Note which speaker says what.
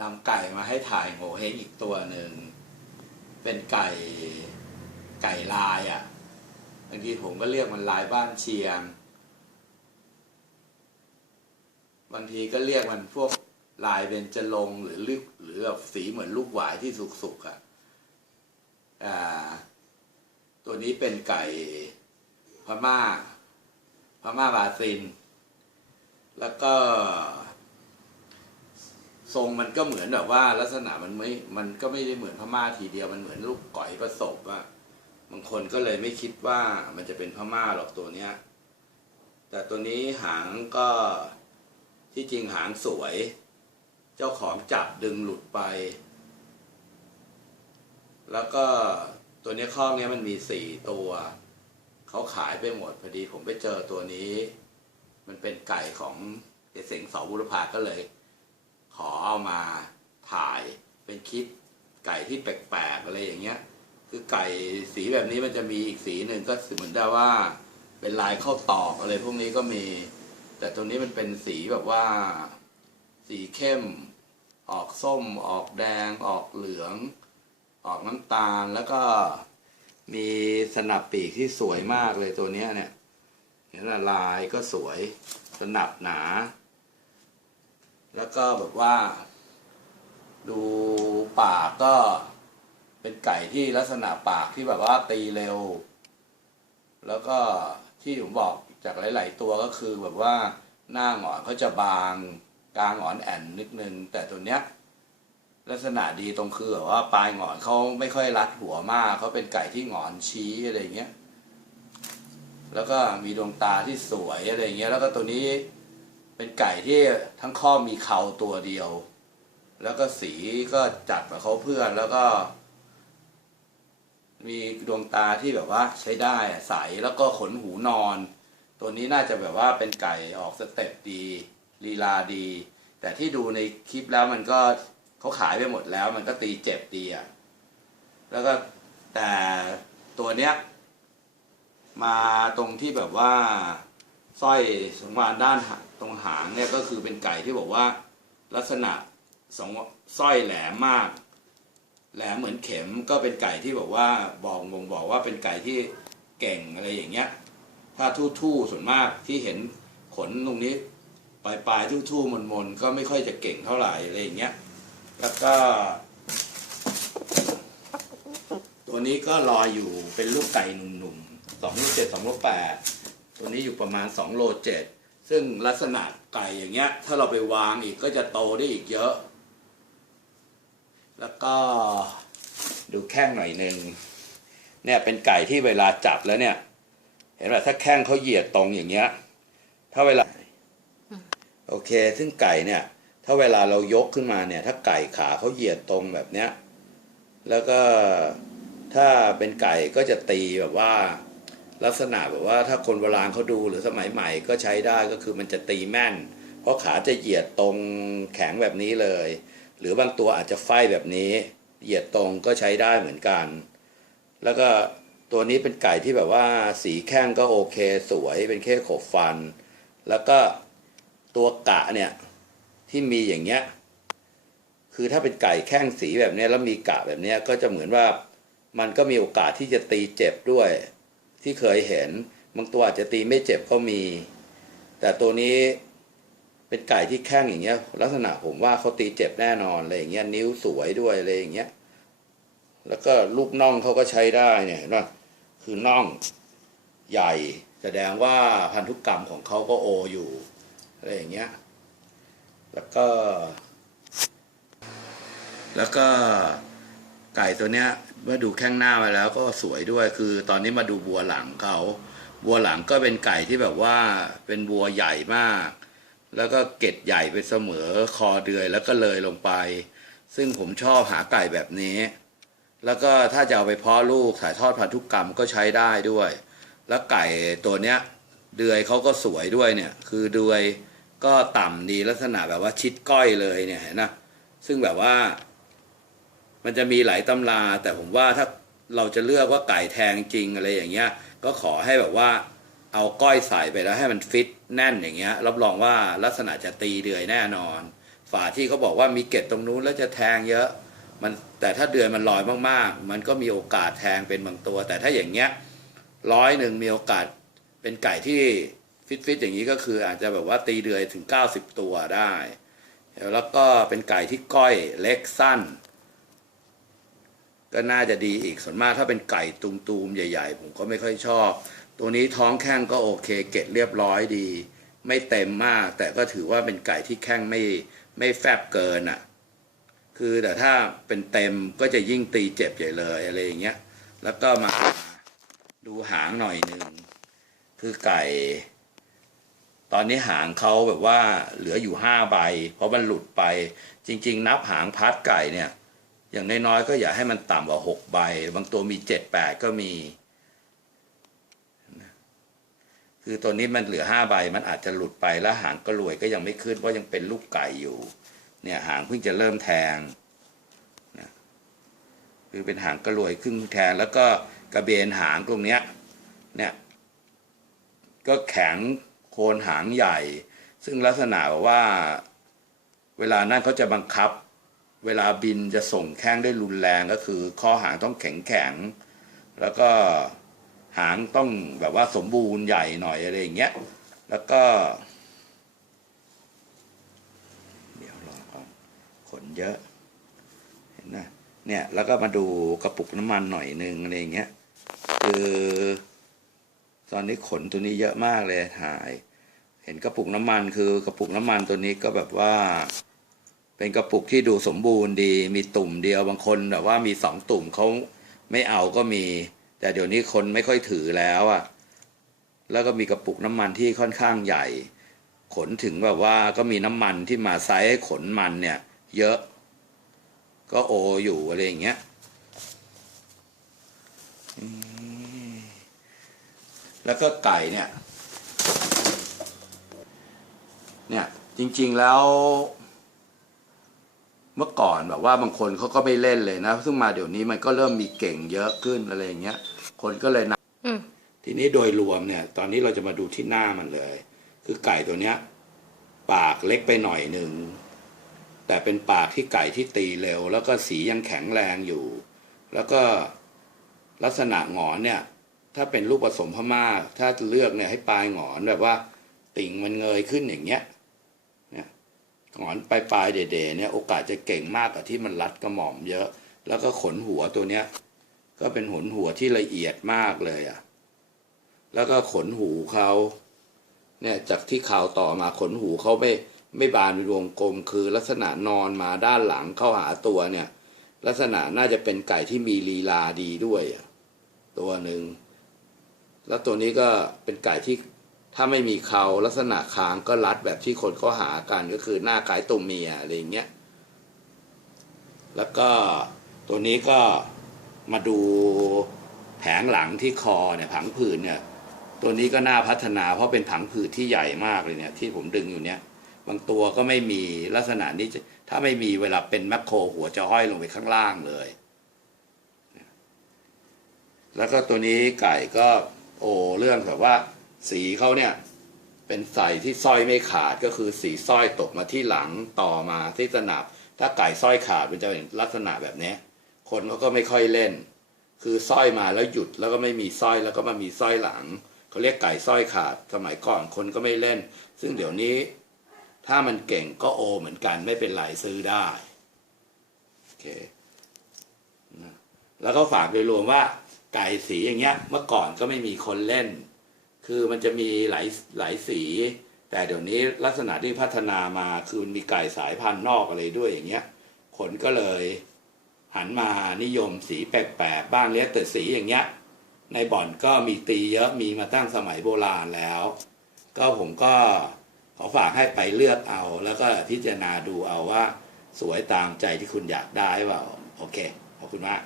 Speaker 1: นำไก่มาให้ถ่ายโงเฮงอีกตัวหนึ่ง เป็นไก่ไก่ลายอะ่ะบางทีผมก็เรียกมันลายบ้านเชียง บางทีก็เรียกมันพวกลายเบญจรงหรือลึกหรือแบบสีเหมือนลูกหวายที่สุกๆอะ่ะอ่าตัวนี้เป็นไก่พม่าพม่าบาซิน แล้วก็ ทรงมันก็เหมือนแบบว่าลักษณะมันไม่ มันก็ไม่ได้เหมือนพม่าทีเดียวมันเหมือนลูกก๋อยผสมอะบางคนก็เลยไม่คิดว่ามันจะเป็นพม่าหรอกตัวเนี้ย แต่ตัวนี้หางก็ที่จริงหางสวย เจ้าของจับดึงหลุดไป แล้วก็ตัวนี้ข้อเนี้ยมันมีสี่ตัว เขาขายไปหมดพอดีผมไปเจอตัวนี้ มันเป็นไก่ของเจเสงสอบุรพาก็เลย ขอเอามาถ่ายเป็นคลิปไก่ที่แปลกๆอะไรอย่างเงี้ย คือไก่สีแบบนี้มันจะมีอีกสีหนึ่งก็เหมือนได้ว่า เป็นลายเข้าตอกอะไรพวกนี้ก็มี แต่ตัวนี้มันเป็นสีแบบว่า สีเข้ม ออกส้ม ออกแดง ออกเหลือง ออกน้ำตาลแล้วก็มีสนับปีกที่สวยมากเลยตัวเนี้ยเนี่ยเห็นไหลายก็สวย สนับหนา แล้วก็แบบว่า ดูปากก็เป็นไก่ที่ลักษณะปากที่แบบว่าตีเร็ว แล้วก็ที่ผมบอกจากหลาย ๆ ตัวก็คือแบบว่าหน้าหงอนเขาจะบางกลางหงอนแอนนิดนึง แต่ตัวเนี้ย ลักษณะดีตรงคือแบบว่าปลายหงอนเขาไม่ค่อยรัดหัวมากเขาเป็นไก่ที่หงอนชี้อะไรเงี้ย แล้วก็มีดวงตาที่สวยอะไรเงี้ย แล้วก็ตัวนี้ เป็นไก่ที่ทั้งข้อมีเขาตัวเดียว แล้วก็สีก็จัดกับเขาเพื่อนแล้วก็ มีดวงตาที่แบบว่า ใช้ได้ใสแล้วก็ขนหูนอน ตัวนี้น่าจะแบบว่าเป็นไก่ออกสเต็ปดีลีลาดี แต่ที่ดูในคลิปแล้วมันก็เขาขายไปหมดแล้ว มันก็ตีเจ็บดีอะแล้วก็แต่ตัวเนี้ย มาตรงที่แบบว่า สร้อยสงวานด้านตรงหางเนี่ยก็คือเป็นไก่ที่บอกว่า ลักษณะสองสร้อยแหลมมาก แหลมเหมือนเข็มก็เป็นไก่ที่บอกว่าบอกบ่งบอกว่าเป็นไก่ที่เก่งอะไรอย่างเงี้ย ถ้าทู่ๆส่วนมากที่เห็นขนตรงนี้ปลายปลายทู่ๆมนๆก็ไม่ค่อยจะเก่งเท่าไหร่อะไรอย่างเงี้ย แล้วก็ ตัวนี้ก็รอยอยู่เป็นลูกไก่หนุ่มๆสองโลเจ็ดสองโลแปด ตัวนี้อยู่ประมาณสองโลเจ็ดซึ่งลักษณะไก่อย่างเงี้ย ถ้าเราไปวางอีกก็จะโตได้อีกเยอะ แล้วก็ดูแข้งหน่อยหนึ่งเนี่ยเป็นไก่ที่เวลาจับแล้วเนี่ย เห็นไหมถ้าแข้งเขาเหยียดตรงอย่างเงี้ย ถ้าเวลา โอเค ซึ่งไก่เนี่ย ถ้าเวลาเรายกขึ้นมาเนี่ย ถ้าไก่ขาเขาเหยียดตรงแบบเนี้ย แล้วก็ถ้าเป็นไก่ก็จะตีแบบว่า ลักษณะแบบว่าถ้าคนโบราณเขาดูหรือสมัยใหม่ก็ใช้ได้ก็คือมันจะตีแม่น เพราะขาจะเหยียดตรงแข็งแบบนี้เลย หรือบางตัวอาจจะไฟแบบนี้ เหยียดตรงก็ใช้ได้เหมือนกัน แล้วก็ตัวนี้เป็นไก่ที่แบบว่าสีแข้งก็โอเคสวยเป็นแค่ขบฟัน แล้วก็ตัวกะเนี่ยที่มีอย่างเงี้ยคือถ้าเป็นไก่แข้งสีแบบนี้แล้วมีกะแบบนี้ก็จะเหมือนว่ามันก็มีโอกาสที่จะตีเจ็บด้วย ที่เคยเห็นบางตัวอาจจะตีไม่เจ็บก็มี แต่ตัวนี้เป็นไก่ที่แข้งอย่างเงี้ย ลักษณะผมว่าเขาตีเจ็บแน่นอนอะไรอย่างเงี้ยนิ้วสวยด้วยอะไรอย่างเงี้ยแล้วก็ลูกน่องเขาก็ใช้ได้เนี่ยเห็นป่ะคือน่องใหญ่ แสดงว่าพันธุกรรมของเขาก็โออยู่อะไรอย่างเงี้ยแล้วก็ แล้วก็ไก่ตัวเนี้ย เมื่อดูแข้งหน้ามาแล้วก็สวยด้วย คือตอนนี้มาดูบัวหลังเขา บัวหลังก็เป็นไก่ที่แบบว่าเป็นบัวใหญ่มาก แล้วก็เกล็ดใหญ่ไปเสมอคอเดือยแล้วก็เลยลงไป ซึ่งผมชอบหาไก่แบบนี้ แล้วก็ถ้าจะเอาไปเพาะลูกถ่ายทอดพันธุกรรมก็ใช้ได้ด้วย แล้วไก่ตัวเนี้ยเดือยเขาก็สวยด้วยเนี่ย คือเดือยก็ต่ำดีลักษณะแบบว่าชิดก้อยเลยเนี่ยเห็นนะซึ่งแบบว่า มันจะมีหลายตำรา แต่ผมว่าถ้าเราจะเลือกว่าไก่แทงจริงอะไรอย่างเงี้ย ก็ขอให้แบบว่าเอาก้อยใส่ไปแล้วให้มันฟิตแน่นอย่างเงี้ย รับรองว่าลักษณะจะตีเดือยแน่นอน ฝาที่เขาบอกว่ามีเกล็ดตรงนู้นแล้วจะแทงเยอะ มันแต่ถ้าเดือนมันลอยมากๆ มันก็มีโอกาสแทงเป็นบางตัว แต่ถ้าอย่างเงี้ยร้อยหนึ่งมีโอกาสเป็นไก่ที่ฟิตๆอย่างนี้ก็คืออาจจะแบบว่าตีเดือยถึง 90 ตัวได้ แล้วก็เป็นไก่ที่ก้อยเล็กสั้น ก็น่าจะดีอีกส่วนมากถ้าเป็นไก่ตูมๆใหญ่ ๆ ผมก็ไม่ค่อยชอบ ตัวนี้ท้องแข้งก็โอเค เกล็ดเรียบร้อยดี ไม่เต็มมาก แต่ก็ถือว่าเป็นไก่ที่แข้งไม่ไม่แฟบเกินอะ คือแต่ถ้าเป็นเต็มก็จะยิ่งตีเจ็บใหญ่เลยอะไรอย่างเงี้ย แล้วก็มาดูหางหน่อยหนึ่งคือไก่ ตอนนี้หางเขาแบบว่าเหลืออยู่ห้าใบ เพราะมันหลุดไป จริง ๆ นับหางพัดไก่เนี่ย อย่างน้อยๆก็อย่าให้มันต่ำกว่าหกใบ บางตัวมีเจ็ดแปดก็มี คือตัวนี้มันเหลือห้าใบมันอาจจะหลุดไปแล้วหางก็รวยก็ยังไม่ขึ้นเพราะยังเป็นลูกไก่อยู่ เนี่ยหางเพิ่งจะเริ่มแทงนะคือเป็นหางกระรวยครึ่งแทงแล้วก็กระเบนหางตรงเนี้ย เนี่ยก็แข็งโคนหางใหญ่ ซึ่งลักษณะว่า เวลานั่นเขาจะบังคับ เวลาบินจะส่งแข้งได้รุนแรงก็คือข้อหางต้องแข็งแข็ง แล้วก็หางต้องแบบว่าสมบูรณ์ใหญ่หน่อยอะไรอย่างเงี้ย แล้วก็ เดี๋ยวรอก่อนขนเยอะ เห็นนะเนี่ยแล้วก็มาดูกระปุกน้ำมันหน่อยหนึ่งอะไรอย่างเงี้ย คือ ตอนนี้ขนตัวนี้เยอะมากเลยถ่าย เห็นกระปุกน้ำมันคือกระปุกน้ำมันตัวนี้ก็แบบว่า เป็นกระปุกที่ดูสมบูรณ์ดี มีตุ่มเดียวบางคนแบบว่ามีสองตุ่มเขาไม่เอาก็มี แต่เดี๋ยวนี้คนไม่ค่อยถือแล้วอะแล้วก็มีกระปุกน้ำมันที่ค่อนข้างใหญ่ ขนถึงแบบว่าก็มีน้ำมันที่มาไซส์ให้ขนมันเนี่ย เยอะ ก็โออยู่อะไรอย่างเงี้ยแล้วก็ไก่เนี่ย เนี่ยจริง ๆแล้ว เมื่อก่อนแบบว่าบางคนเขาก็ไม่เล่นเลยนะ ซึ่งมาเดี๋ยวนี้มันก็เริ่มมีเก่งเยอะขึ้นอะไรอย่างเงี้ย คนก็เลยน
Speaker 2: อืม
Speaker 1: ทีนี้โดยรวมเนี่ย ตอนนี้เราจะมาดูที่หน้ามันเลย คือไก่ตัวเนี้ย ปากเล็กไปหน่อยหนึ่งแต่เป็นปากที่ไก่ที่ตีเร็ว แล้วก็สียังแข็งแรงอยู่ แล้วก็ลักษณะหงอนเนี่ย ถ้าเป็นลูกผสมพม่า ถ้าเลือกเนี่ยให้ปลายหงอนแบบว่า ติ่งมันเงยขึ้นอย่างเงี้ยเนี่ย หงอนปลายปลายเด่ๆเนี่ยโอกาสจะเก่งมากกว่าที่มันรัดกระหม่อมเยอะ แล้วก็ขนหัวตัวเนี้ย ก็เป็นขนหัวที่ละเอียดมากเลยอะ แล้วก็ขนหูเขาเนี่ยจากที่ข่าวต่อมาขนหูเขาไม่ไม่บานเป็นวงกลมคือลักษณะนอนมาด้านหลังเข้าหาตัวเนี่ย ลักษณะน่าจะเป็นไก่ที่มีลีลาดีด้วยอะตัวหนึ่งแล้วตัวนี้ก็เป็นไก่ที่ ถ้าไม่มีเขาลักษณะคางก็รัดแบบที่คนเขาหากันก็คือหน้าคล้ายตัวเมียอะไรอย่างเงี้ย แล้วก็ตัวนี้ก็มาดูแผงหลังที่คอเนี่ยผังผืดเนี่ย ตัวนี้ก็น่าพัฒนาเพราะเป็นผังผืดที่ใหญ่มากเลยเนี่ย ที่ผมดึงอยู่เนี่ย บางตัวก็ไม่มีลักษณะนี้ถ้าไม่มีเวลาเป็นแมคโครหัวจะห้อยลงไปข้างล่างเลย แล้วก็ตัวนี้ไก่ก็ โอเรื่องแบบว่า สีเขาเนี่ยเป็นใส่ที่สร้อยไม่ขาดก็คือสีสร้อยตกมาที่หลังต่อมาที่สนับ ถ้าไก่สร้อยขาดมันจะเป็นลักษณะแบบนี้คนเขาก็ไม่ค่อยเล่น คือสร้อยมาแล้วหยุดแล้วก็ไม่มีสร้อยแล้วก็มามีสร้อยหลังเขาเรียกไก่สร้อยขาดสมัยก่อนคนก็ไม่เล่น ซึ่งเดี๋ยวนี้ ถ้ามันเก่งก็โอเหมือนกันไม่เป็นไรซื้อได้โอเคแล้วก็ฝากโดยรวมว่าไก่สีอย่างเงี้ย เมื่อก่อนก็ไม่มีคนเล่น คือมันจะมีหลายหลายสี แต่เดี๋ยวนี้ลักษณะที่พัฒนามาคือมันมีไก่สายพันธุ์นอกอะไรด้วยอย่างเงี้ยคนก็เลยหันมานิยมสีแปลกๆบ้างเลี้ยแต่สีอย่างเงี้ย ในบ่อนก็มีตีเยอะมีมาตั้งสมัยโบราณแล้ว ก็ผมก็ขอฝากให้ไปเลือกเอา แล้วก็พิจารณาดูเอาว่าสวยตามใจที่คุณอยากได้เปล่าโอเคขอบคุณมาก